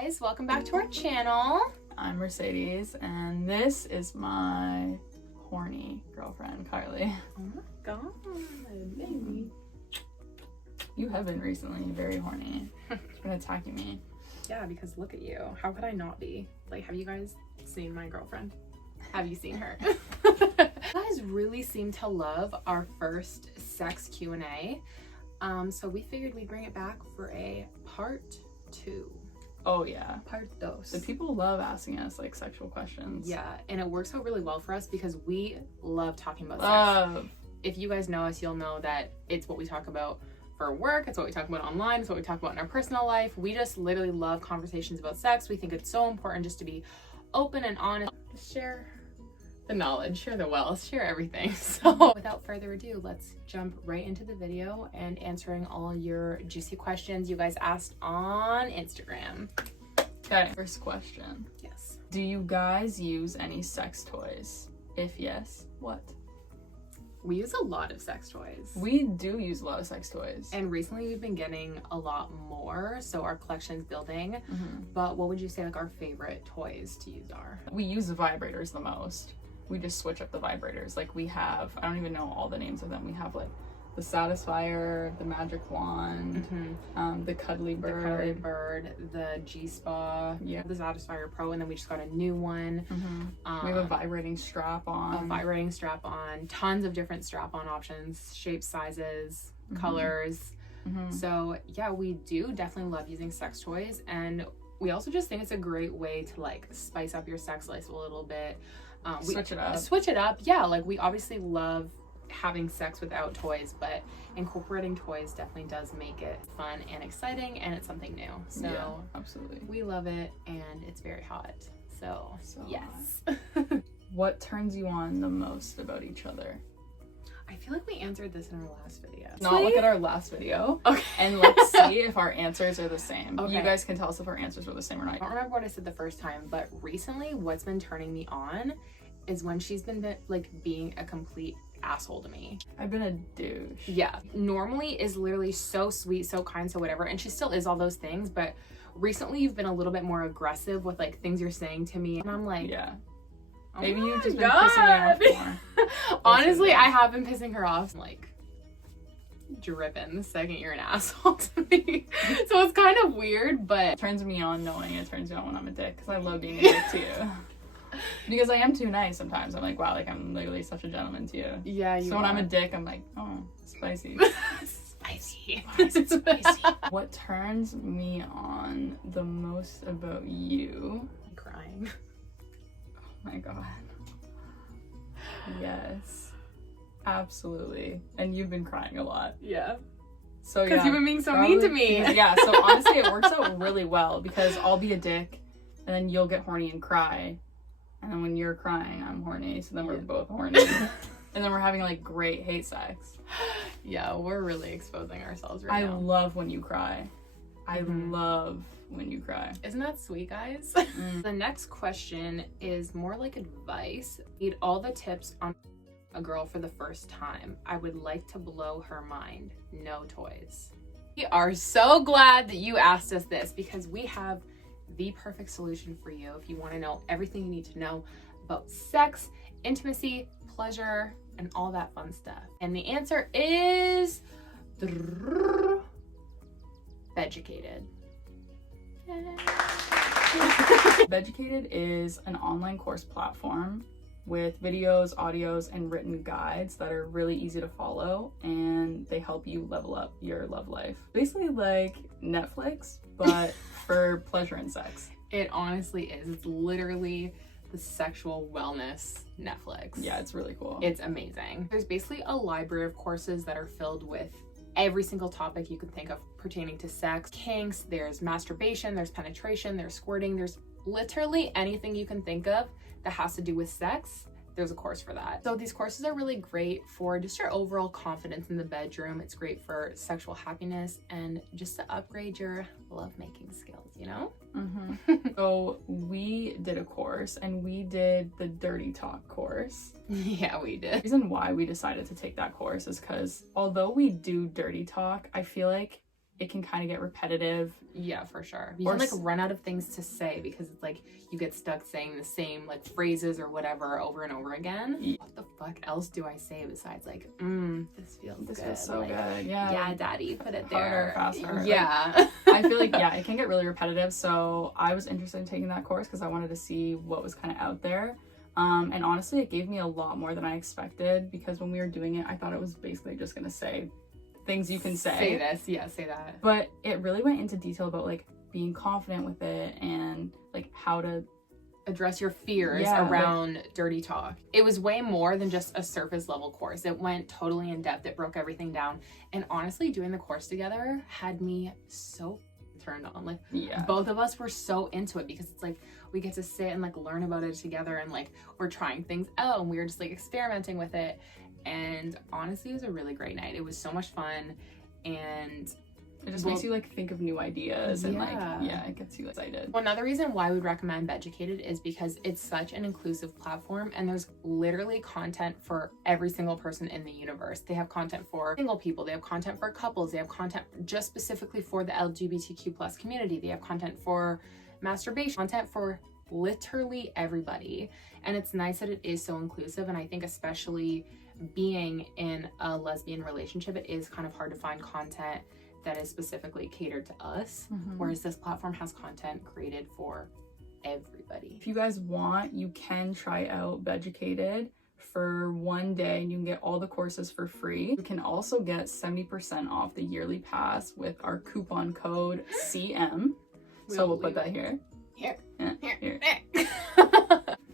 guys, welcome back to our channel. I'm Mercedes, and this is my horny girlfriend, Carly. Oh my god, baby. You have been recently very horny. You've been attacking me. Yeah, because look at you. How could I not be? Like, have you guys seen my girlfriend? Have you seen her? You guys really seem to love our first sex Q&A. So we figured we'd bring it back for a part 2. Oh yeah. Part dos. So people love asking us like sexual questions. Yeah, and it works out really well for us because we love talking about sex. If you guys know us, you'll know that it's what we talk about for work, it's what we talk about online, it's what we talk about in our personal life. We just literally love conversations about sex. We think it's so important just to be open and honest. Share the knowledge, share the wealth, share everything. So without further ado, let's jump right into the video and answering all your juicy questions you guys asked on Instagram. Okay, first question. Yes. Do you guys use any sex toys? If yes, what? We use a lot of sex toys. We do use a lot of sex toys. And recently we've been getting a lot more, so our collection's building. But what would you say like our favorite toys to use are? We use the vibrators the most. We just switch up the vibrators. Like we have, I don't even know all the names of them. We have like the Satisfier, the Magic Wand, the Cuddly Bird, the G-Spa, yeah, the Satisfier Pro, and then we just got a new one. We have a vibrating strap-on. Tons of different strap-on options, shapes, sizes, colors. So yeah, we do definitely love using sex toys, and we also just think it's a great way to like spice up your sex life a little bit. Switch it up. Yeah, like we obviously love having sex without toys, but incorporating toys definitely does make it fun and exciting, and it's something new. So yeah, absolutely, we love it, and it's very hot. So yes. What turns you on the most about each other? I feel like we answered this in our last video. Not look at our last video. Okay. And let's see if our answers are the same. Okay. You guys can tell us if our answers were the same or not. I don't remember what I said the first time, but recently what's been turning me on is when she's been like being a complete asshole to me. I've been a douche. Yeah. Normally is literally so sweet, so kind, so whatever, and she still is all those things, but recently you've been a little bit more aggressive with like things you're saying to me, and I'm like, yeah. Oh maybe you've just been pissing me off more. Honestly, I have been pissing her off, like dripping the second you're an asshole to me. So it's kind of weird, but it turns me on knowing it turns you on when I'm a dick, because I love being a dick to you. Because I am too nice sometimes. I'm like, wow, like I'm literally such a gentleman to you. Yeah, you So when are. I'm a dick, I'm like, oh, spicy. Spicy. Why is it spicy? What turns me on the most about you? I'm crying. Oh my god. Yes. Absolutely. And you've been crying a lot. Yeah. So yeah. Because you've been being so mean to me. Yeah, so honestly it works out really well, because I'll be a dick and then you'll get horny and cry. And then when you're crying, I'm horny. So then we're both horny. And then we're having like great hate sex. Yeah, we're really exposing ourselves right now. I love when you cry. I love when you cry. Isn't that sweet, guys? The next question is more like advice. Need all the tips on a girl for the first time. I would like to blow her mind. No toys. We are so glad that you asked us this, because we have the perfect solution for you if you want to know everything you need to know about sex, intimacy, pleasure, and all that fun stuff. And the answer is Beducated. Beducated is an online course platform with videos, audios, and written guides that are really easy to follow, and they help you level up your love life. Basically like Netflix, but for pleasure and sex. It honestly is. It's literally the sexual wellness Netflix. Yeah, it's really cool. It's amazing. There's basically a library of courses that are filled with every single topic you can think of pertaining to sex, kinks, there's masturbation, there's penetration, there's squirting, there's literally anything you can think of that has to do with sex. There's a course for that. So these courses are really great for just your overall confidence in the bedroom. It's great for sexual happiness and just to upgrade your lovemaking skills, you know? So we did a course, and we did the Dirty Talk course. Yeah, we did. The reason why we decided to take that course is because although we do dirty talk, I feel like it can kind of get repetitive. Yeah, for sure. You can like run out of things to say because it's like you get stuck saying the same like phrases or whatever over and over again. Yeah. What the fuck else do I say besides like, this feels good. This feels so like, good. Yeah. Yeah, daddy, put it Harder, there. faster. Yeah. Like, I feel like, yeah, it can get really repetitive. So I was interested in taking that course because I wanted to see what was kind of out there. And honestly, it gave me a lot more than I expected because when we were doing it, I thought it was basically just going to say things you can say. Say this, yeah, say that. But it really went into detail about like being confident with it and like how to address your fears around dirty talk. It was way more than just a surface level course. It went totally in depth. It broke everything down. And honestly, doing the course together had me so turned on. Like both of us were so into it because it's like we get to sit and like learn about it together and like we're trying things out and we were just like experimenting with it. And honestly, it was a really great night. It was so much fun and it just makes you like think of new ideas and like, it gets you excited. Another reason why we'd recommend Beducated is because it's such an inclusive platform and there's literally content for every single person in the universe. They have content for single people, they have content for couples, they have content just specifically for the LGBTQ plus community, they have content for masturbation, content for literally everybody. And it's nice that it is so inclusive, and I think especially being in a lesbian relationship, it is kind of hard to find content that is specifically catered to us, whereas this platform has content created for everybody. If you guys want, you can try out Beducated for one day and you can get all the courses for free. You can also get 70% off the yearly pass with our coupon code CM. So we'll put that here. Here.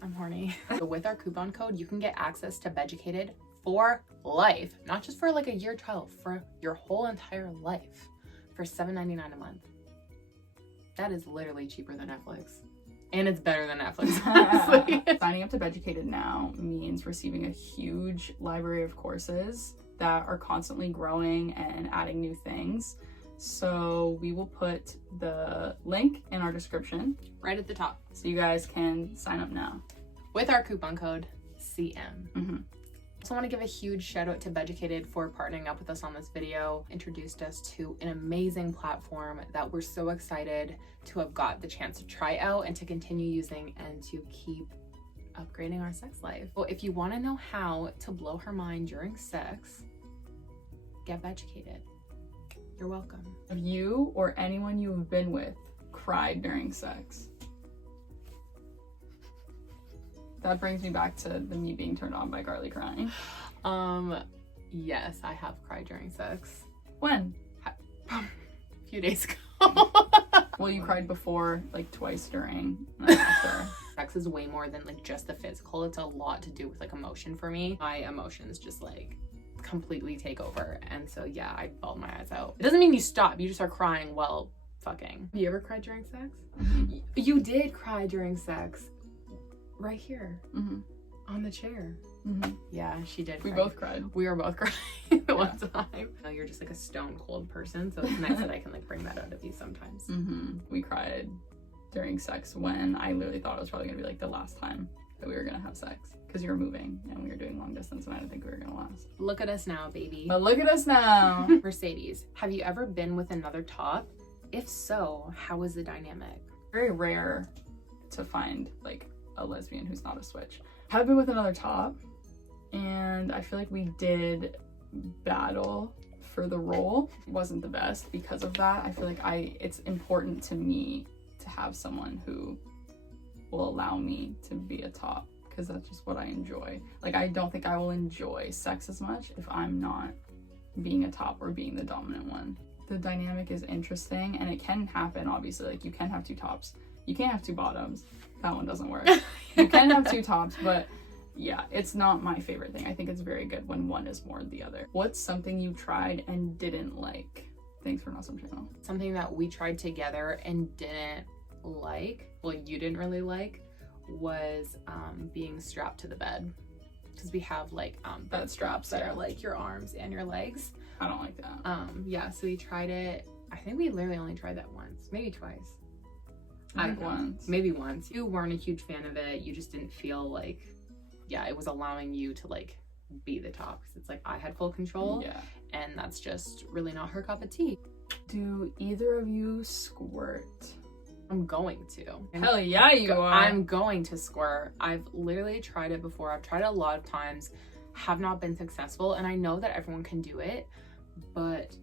I'm horny. So with our coupon code, you can get access to Beducated for life, not just for like a year trial, for your whole entire life for $7.99 a month. That is literally cheaper than Netflix. And it's better than Netflix, honestly. Signing up to Beducated now means receiving a huge library of courses that are constantly growing and adding new things. So we will put the link in our description. Right at the top. So you guys can sign up now. With our coupon code CM. I also want to give a huge shout out to Beducated for partnering up with us on this video, introduced us to an amazing platform that we're so excited to have got the chance to try out and to continue using and to keep upgrading our sex life. So if you want to know how to blow her mind during sex, get Beducated. You're welcome. Have you or anyone you have been with cried during sex? That brings me back to me being turned on by Carley crying. Yes, I have cried during sex. When? A few days ago. Well, you cried before, like twice during, and then after. Sex is way more than like just the physical. It's a lot to do with like emotion for me. My emotions just like completely take over. And so yeah, I bawled my eyes out. It doesn't mean you stop. You just start crying while fucking. Have you ever cried during sex? You did cry during sex. Right here. On the chair. Yeah, she did. We both cried. We were both crying at one time. You're just like a stone cold person, so it's nice that I can like bring that out of you sometimes. We cried during sex when I literally thought it was probably gonna be like the last time that we were gonna have sex because you were moving and we were doing long distance and I didn't think we were gonna last. Look at us now, baby. But look at us now. Mercedes, have you ever been with another top? If so, how was the dynamic? Very rare to find like a lesbian who's not a switch. I've been with another top and I feel like we did battle for the role. It wasn't the best because of that. I feel like it's important to me to have someone who will allow me to be a top because that's just what I enjoy. Like I don't think I will enjoy sex as much if I'm not being a top or being the dominant one. The dynamic is interesting and it can happen obviously. Like you can have two tops. You can't have two bottoms. That one doesn't work. You can have two tops, but yeah, it's not my favorite thing. I think it's very good when one is more than the other. What's something you tried and didn't like? Thanks for an awesome channel. Something that we tried together and didn't like, well, you didn't really like, was being strapped to the bed. Because we have like bed straps that are like your arms and your legs. I don't like that. Yeah, so we tried it. I think we literally only tried that once, maybe twice. I think once. Maybe once. You weren't a huge fan of it. You just didn't feel like, yeah, it was allowing you to like be the top. Because it's like I had full control. Yeah. And that's just really not her cup of tea. Do either of you squirt? I'm going to. Hell yeah, you are. I'm going to squirt. I've literally tried it before. I've tried it a lot of times, have not been successful, and I know that everyone can do it, but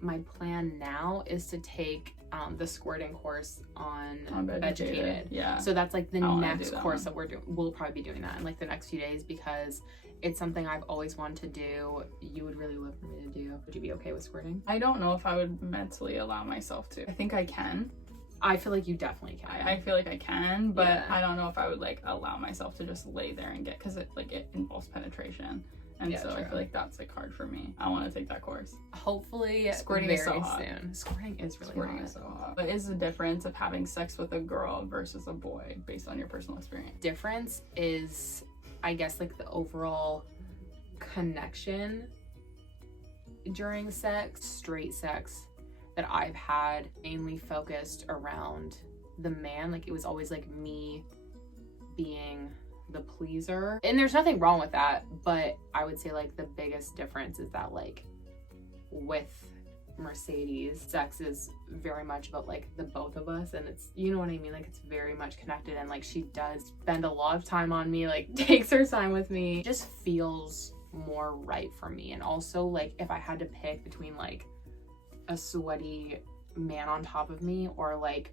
my plan now is to take the squirting course on Beducated. Yeah. So that's like the next course that we'll probably be doing that in like the next few days, because it's something I've always wanted to do. You would really love for me to do. Would you be okay with squirting? I don't know if I would mentally allow myself to. I think I can. I feel like you definitely can. I feel like I can, but I don't know if I would like allow myself to just lay there and get, because it involves penetration. And so true. I feel like that's like hard for me. I want to take that course. Hopefully squirting very is so hot. soon. Squirting is really squirting hot. Is so hot. What is the difference of having sex with a girl versus a boy based on your personal experience? Difference is, I guess, like the overall connection during sex. Straight sex that I've had mainly focused around the man. Like it was always like me being the pleaser, and there's nothing wrong with that, but I would say like the biggest difference is that like with Mercedes, sex is very much about like the both of us, and it's, you know what I mean, like it's very much connected, and like she does spend a lot of time on me, like takes her time with me. It just feels more right for me. And also like if I had to pick between like a sweaty man on top of me or like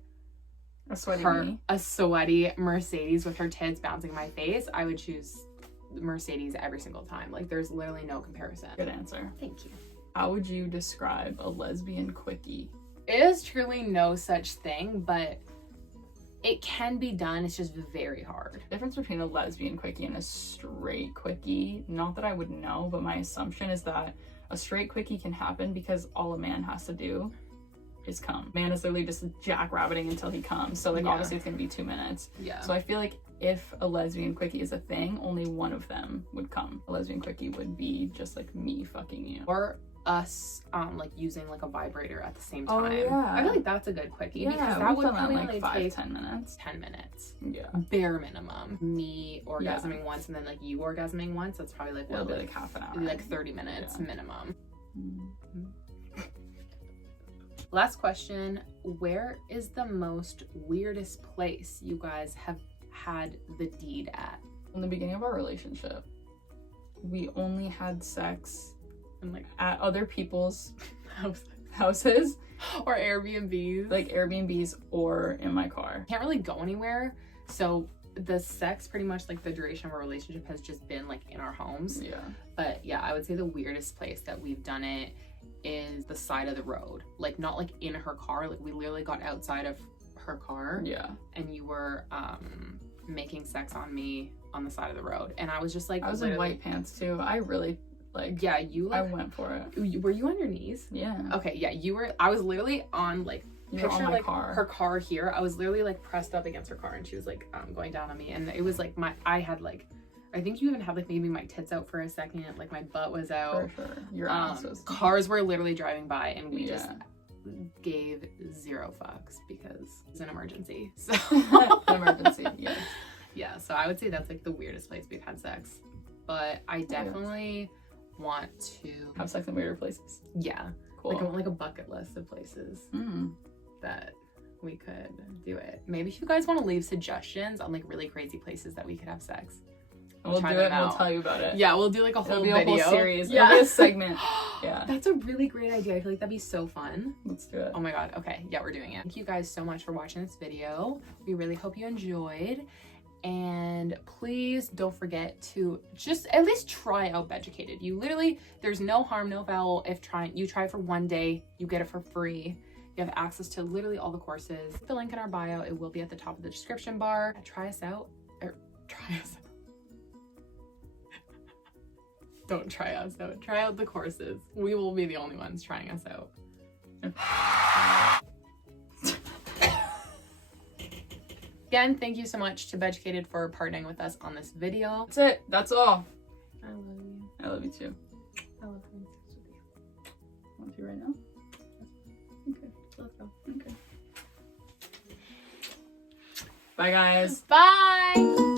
a sweaty Mercedes with her tits bouncing in my face, I would choose Mercedes every single time. Like there's literally no comparison. Good answer. Thank you. How would you describe a lesbian quickie? It is truly no such thing, but it can be done. It's just very hard. The difference between a lesbian quickie and a straight quickie, not that I would know, but my assumption is that a straight quickie can happen because all a man has to do is come. Man is literally just jackrabbiting until he comes. So like obviously it's gonna be 2 minutes. Yeah. So I feel like if a lesbian quickie is a thing, only one of them would come. A lesbian quickie would be just like me fucking you. Or us like using like a vibrator at the same time. Oh yeah. I feel like that's a good quickie, because that would probably like 5-10 minutes. 10 minutes. Yeah. Bare minimum. Me orgasming once and then like you orgasming once, that's probably like it'll be like half an hour. Like 30 minutes minimum. Last question, where is the most weirdest place you guys have had the deed at? In the beginning of our relationship, we only had sex like at other people's houses or Airbnbs. Like Airbnbs or in my car. Can't really go anywhere, so the sex pretty much like the duration of our relationship has just been like in our homes. Yeah. But yeah, I would say the weirdest place that we've done it is the side of the road. Like not like in her car, like we literally got outside of her car. Yeah. And you were making sex on me on the side of the road, and I was just like, I was in white pants too. I really like, yeah, you like, I went for it. Were you on your knees? Yeah. Okay, yeah, you were. I was literally on like, picture like her car here. I was literally like pressed up against her car, and she was like going down on me, and it was like I had like, I think you even had like maybe my tits out for a second, like my butt was out. For sure. Your ass was. Cars were literally driving by, and we just gave 0 fucks because it's an emergency. So an emergency, yeah. Yeah, so I would say that's like the weirdest place we've had sex. But I definitely want to have sex in weirder places. Yeah. Cool. Like I want like a bucket list of places that we could do it. Maybe if you guys want to leave suggestions on like really crazy places that we could have sex, we'll do it and we'll tell you about it. Yeah, we'll do like a whole video. It'll be a whole series. Yeah. It'll be a segment. Yeah. That's a really great idea. I feel like that'd be so fun. Let's do it. Oh my god. Okay. Yeah, we're doing it. Thank you guys so much for watching this video. We really hope you enjoyed. And please don't forget to just at least try out Beducated. You literally, there's no harm, no foul. If you try it for 1 day, you get it for free. You have access to literally all the courses. The link in our bio, it will be at the top of the description bar. Try us out, or try us out. Don't try us out. Try out the courses. We will be the only ones trying us out. Again, thank you so much to Beducated for partnering with us on this video. That's it. That's all. I love you. I love you too. I love having sex with you. Want to right now? Okay, let's go. Okay. Bye, guys. Bye.